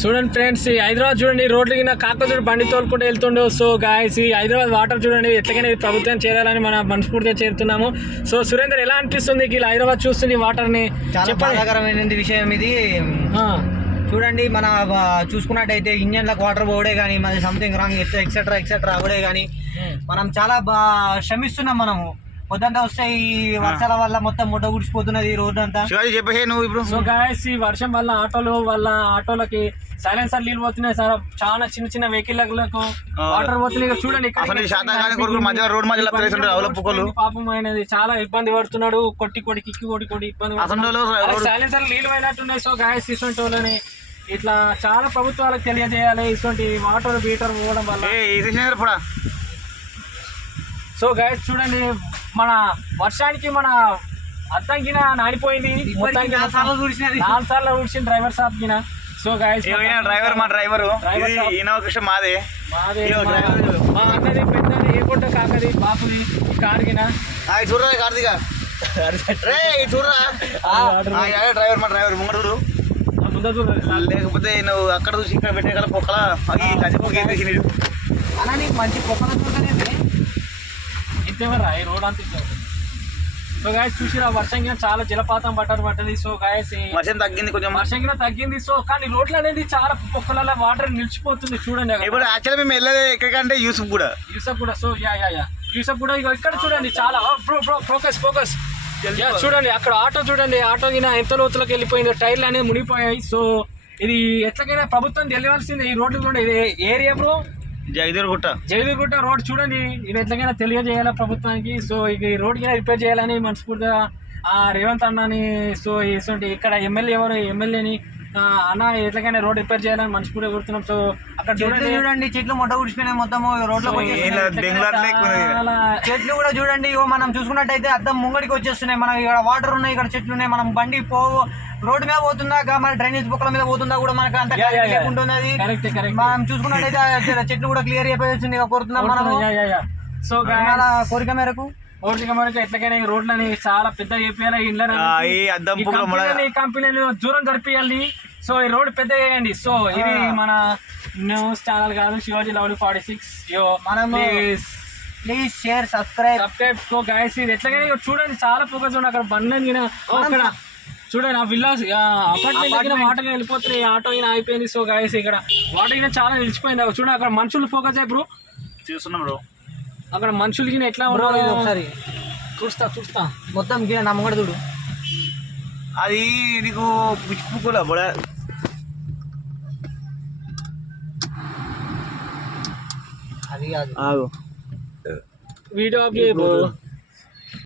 చూడండి ఫ్రెండ్స్, ఈ హైదరాబాద్ చూడండి రోడ్లు కింద కాకపోతే బండి తోలుకుంటూ వెళ్తుండే. సో గాయస్, ఈ హైదరాబాద్ వాటర్ చూడండి ఎట్లకైనా ప్రభుత్వం చేరాలని మన మనస్ఫూర్తిగా చేరుతున్నాము. సో సురేందర్, ఎలా అనిపిస్తుంది ఇలా హైదరాబాద్ చూస్తుంది వాటర్ ని? చాలా బాధాకరమైన విషయం ఇది. చూడండి, మన చూసుకున్నట్టయితే ఇంజన్లకు వాటర్ పోవడే కానీ మరి సంథింగ్ రాంగ్ ఎక్సెట్రా ఎక్సెట్రా అవడే కానీ మనం చాలా శ్రమిస్తున్నాం. మనము పొద్దుంతా వస్తే ఈ వర్షాల వల్ల మొత్తం ముట్ట గుడిచిపోతున్నది రోడ్డు అంతా. సో గాయస్, ఈ వర్షం వల్ల ఆటోలకి సైలెన్సర్ నీళ్ళు పోతున్నాయి సార్. చాలా చిన్న చిన్న వెహికల్లకు వాటర్ పోతున్నాయి. చూడండి పాపం అనేది చాలా ఇబ్బంది పడుతున్నాడు. కొట్టి కిక్కి కొట్టి ఇబ్బంది సైలెన్సర్ నీళ్ళు పోయినట్టున్నాయి. సో గాయస్, ఇటువంటి వాళ్ళని ఇట్లా చాలా ప్రభుత్వాలకు తెలియజేయాలి ఇటువంటి వాటర్ బీటర్ పోవడం వల్ల. సో గైస్ చూడండి, మన వర్షానికి మన అద్దం గిన నానిపోయింది. మొత్తానికి 4 సార్లు ఊడ్చింది డ్రైవర్ సాబ్ గిన. సో గైస్, మాదే మా అన్నది పెద్ద ఏర్పడ్డ కాకది బాపుది ఈ కారు గిన. డ్రైవర్ ముంగడు లేకపోతే నువ్వు అక్కడ చూసి ఇక్కడ పెట్టే కదా పొక్కల అలా నీకు మంచి పొక్కల ఇంతేమరా ఈ రోడ్ అంత. సో గాయస్ చూసిరా, వర్షం కింద చాలా జలపాతం పట్టది. సో గాయస్, వర్షం తగ్గింది, కొంచెం వర్షం కింద తగ్గింది. సో కానీ రోడ్లు అనేది చాలా పొక్కల వాటర్ నిలిచిపోతుంది. చూడండి ఇప్పుడు యాక్చువల్లీ మేము వెళ్ళేది ఎక్కడికంటే యూసఫ్ కూడా. సో యూసఫ్ కూడా ఇక్కడ చూడండి చాలా ఫోకస్ చూడండి. అక్కడ ఆటో చూడండి, ఆటో కింద ఎంత లోతులకు వెళ్ళిపోయింది, టైర్లు అనేది మునిగిపోయాయి. సో ఇది ఎట్లకైనా ప్రభుత్వం తెలియవలసింది. ఈ రోడ్డు కూడా ఇది ఏరియా బ్రో జగదీర్గుట్ట రోడ్ చూడండి. ఇది ఎట్లకైనా తెలియజేయాలి ప్రభుత్వానికి. సో ఈ రోడ్ కింద రిపేర్ చేయాలని మనస్ఫూర్తిగా రేవంత్ అన్నని. సో ఇటువంటి ఇక్కడ ఎమ్మెల్యేని అన్న ఎట్లకైనా రోడ్ రిపేర్ చేయాలని మనస్ఫూర్తిగా కోరుతున్నాం. సో అక్కడ చూడండి చెట్లు మొట్ట గుడిచిపోయినాయి మొత్తం రోడ్లో. చెట్లు కూడా చూడండి, మనం చూసుకున్నట్టయితే అద్దం ముంగడికి వచ్చేస్తున్నాయి. మనకి ఇక్కడ వాటర్ ఉన్నాయి, ఇక్కడ చెట్లు ఉన్నాయి. మనం బండి రోడ్డు మీద పోతుందా మన డ్రైనేజ్ బొక్కల మీద పోతుందా కూడా మనకు అంత లేకుంటున్నది. మనం చూసుకున్నట్టయితే చెట్లు కూడా క్లియర్ అయిపోయింది కోరుతున్నాం మనం. సో కోరిక మేరకు ఎట్లకైనా ఈ రోడ్లని చాలా పెద్ద చేయాలి. ఈ కంపెనీలు దూరం జరిపియాలి. సో ఈ రోడ్ పెద్ద చేయండి. సో ఇది మన న్యూస్ ఛానల్ కాదు, Shivaji lovely 46. Please share subscribe. So guys, ఇది ఎట్లకైనా చూడండి చాలా ఫోకస్ ఉంది. అక్కడ బండి అక్కడ చూడండి, ఆ విల్లాస్ అపార్ట్మెంట్ వాటర్ వెళ్ళిపోతున్నాయి. ఆటో అయినా అయిపోయింది. సో గైస్, ఇక్కడ వాటర్ అయినా చాలా నిలిచిపోయింది. చూడండి అక్కడ మనుషులు ఫోకస్ అయ్యి బ్రో చూస్తున్నాం బ్రో. అక్కడ మనుషులకి ఎట్లా ఉన్నారు ఒకసారి చూస్తా మొత్తం నా ముంగడ చూడు. అది నీకు పిచ్చిపుక్కులా బడా అది కాదు వీడియో